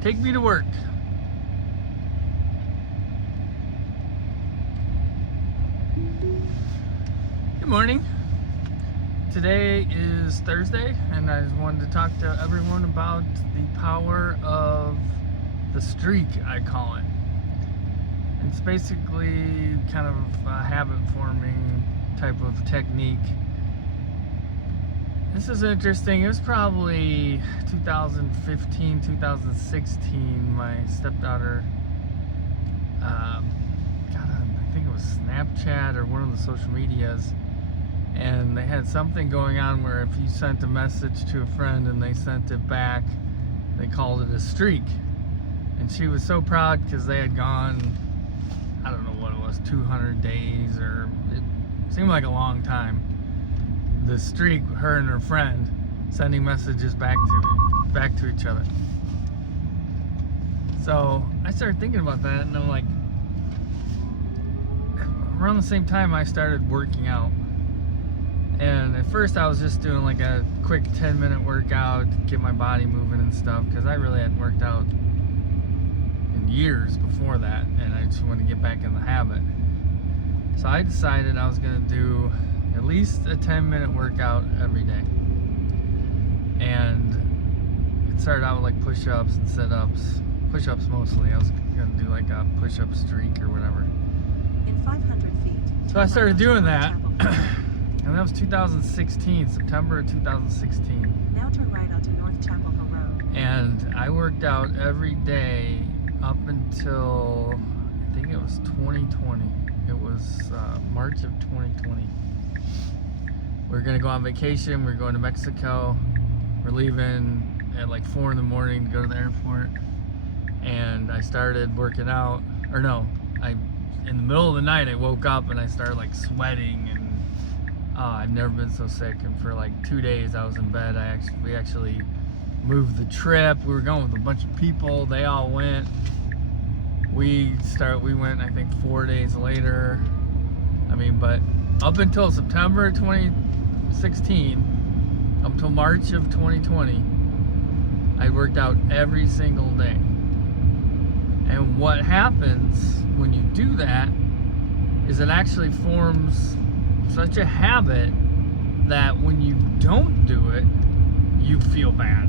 Take me to work. Good morning. Today is Thursday, and I just wanted to talk to everyone about the power of the streak, I call it. It's basically kind of a habit-forming type of technique. This is interesting. It was probably 2015, 2016. My stepdaughter got on, I think it was Snapchat or one of the social medias, and they had something going on where if you sent a message to a friend and they sent it back, they called it a streak. And she was so proud because they had gone, I don't know what it was, 200 days, or it seemed like a long time. The streak, her and her friend sending messages back to each other. So I started thinking about that, and I'm like, around the same time I started working out. And at first I was just doing like a quick 10-minute workout to get my body moving and stuff, because I really hadn't worked out in years before that, and I just wanted to get back in the habit. So I decided I was going to do at least a 10-minute workout every day. And it started out with like push-ups and sit-ups. Push-ups mostly. I was going to do like a push-up streak or whatever. In 500 feet. So I started doing that. And that was 2016, September of 2016. Now turn right onto North Chapel Hill Road. And I worked out every day up until, I think it was 2020. It was March of 2020. We were gonna go on vacation. We were going to Mexico. We're leaving at like 4 in the morning to go to the airport. And I started working out, or no, in the middle of the night I woke up and I started like sweating, and I've never been so sick. And for like 2 days I was in bed. We actually moved the trip. We were going with a bunch of people. They all went. We went I think 4 days later. But up until September 2016, up until March of 2020, I worked out every single day. And what happens when you do that is it actually forms such a habit that when you don't do it, you feel bad.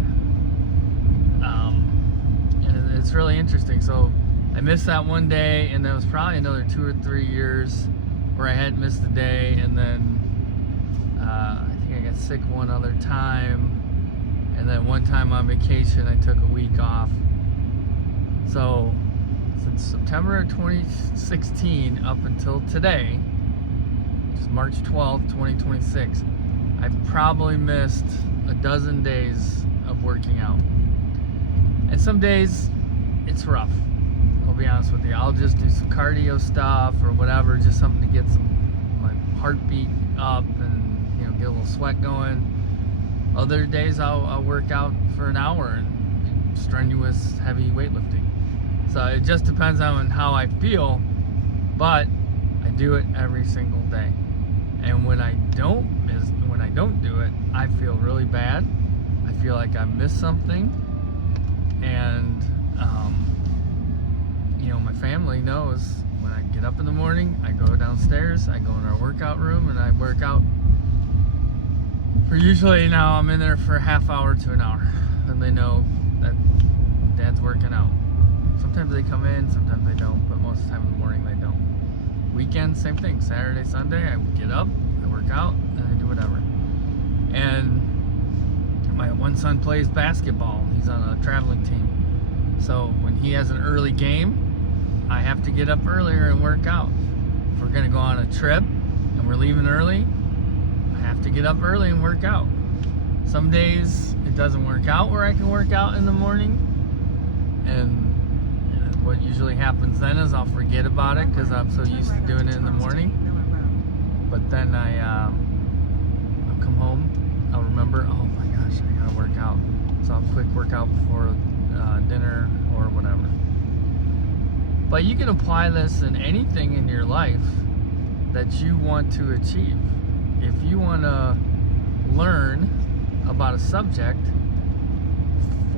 And it's really interesting. So I missed that one day, and there was probably another 2 or 3 years where I hadn't missed a day, and then I think I got sick one other time, and then one time on vacation I took a week off. So since September of 2016 up until today, which is March 12th, 2026, I've probably missed a dozen days of working out. And some days it's rough, I'll be honest with you. I'll just do some cardio stuff or whatever, just something to get my heartbeat up and get a little sweat going. Other days I'll work out for an hour and strenuous heavy weightlifting. So it just depends on how I feel, but I do it every single day. And when I don't do it, I feel really bad. I feel like I missed something. And my family knows when I get up in the morning, I go downstairs, I go in our workout room, and I work out for usually, now I'm in there for a half hour to an hour, and they know that Dad's working out. Sometimes they come in, sometimes they don't, but most of the time in the morning they don't. Weekends, same thing. Saturday, Sunday, I get up, I work out, and I do whatever. And my one son plays basketball. He's on a traveling team. So when he has an early game, I have to get up earlier and work out. If we're gonna go on a trip and we're leaving early, I have to get up early and work out. Some days it doesn't work out where I can work out in the morning, and what usually happens then is I'll forget about it because I'm so used to doing it in the morning. But then I'll come home, I'll remember, oh my gosh, I gotta work out. So I'll quick work out before dinner or whatever. But you can apply this in anything in your life that you want to achieve. If you want to learn about a subject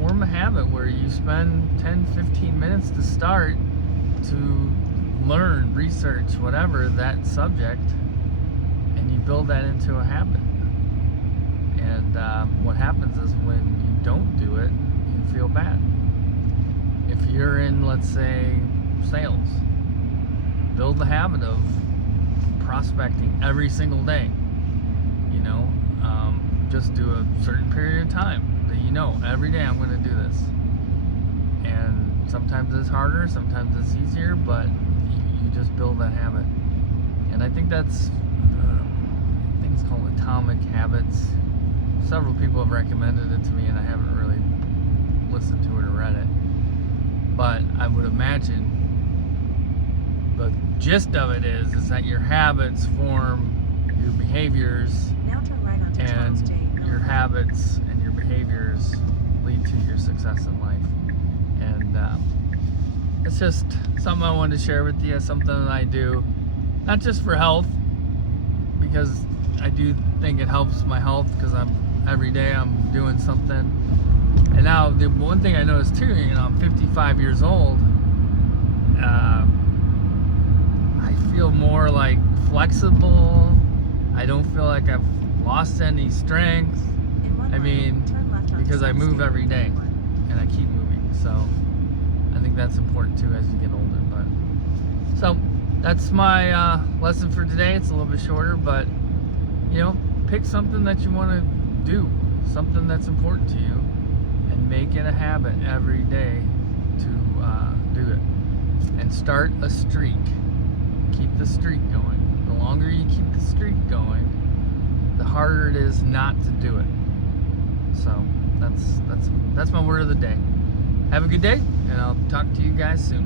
form a habit where you spend 10-15 minutes to start to learn, research, whatever that subject, and you build that into a habit. And what happens is when you don't do it, you feel bad. If you're in, let's say, sales, build the habit of prospecting every single day. You know, just do a certain period of time that you know every day I'm going to do this. And sometimes it's harder, sometimes it's easier, but you just build that habit. And I think that's I think it's called Atomic Habits. Several people have recommended it to me, and I haven't really listened to it or read it. But I would imagine the gist of it is that your habits form your behaviors, Now turn right onto and Charles J. your Miller. habits and your behaviors lead to your success in life. And it's just something I wanted to share with you, something that I do, not just for health, because I do think it helps my health, because every day I'm doing something. And now the one thing I noticed too, you know, I'm 55 years old. I feel more like flexible. I don't feel like I've lost any strength. In 1 I mile, mean, turn left onto because I South move State every day Boulevard. and I keep moving. So I think that's important too as you get older. But so that's my lesson for today. It's a little bit shorter, but you know, pick something that you want to do, something that's important to you, and make it a habit every day to do it. And start a streak. Keep the streak going. The longer you keep the streak going, the harder it is not to do it. So that's my word of the day. Have a good day, and I'll talk to you guys soon.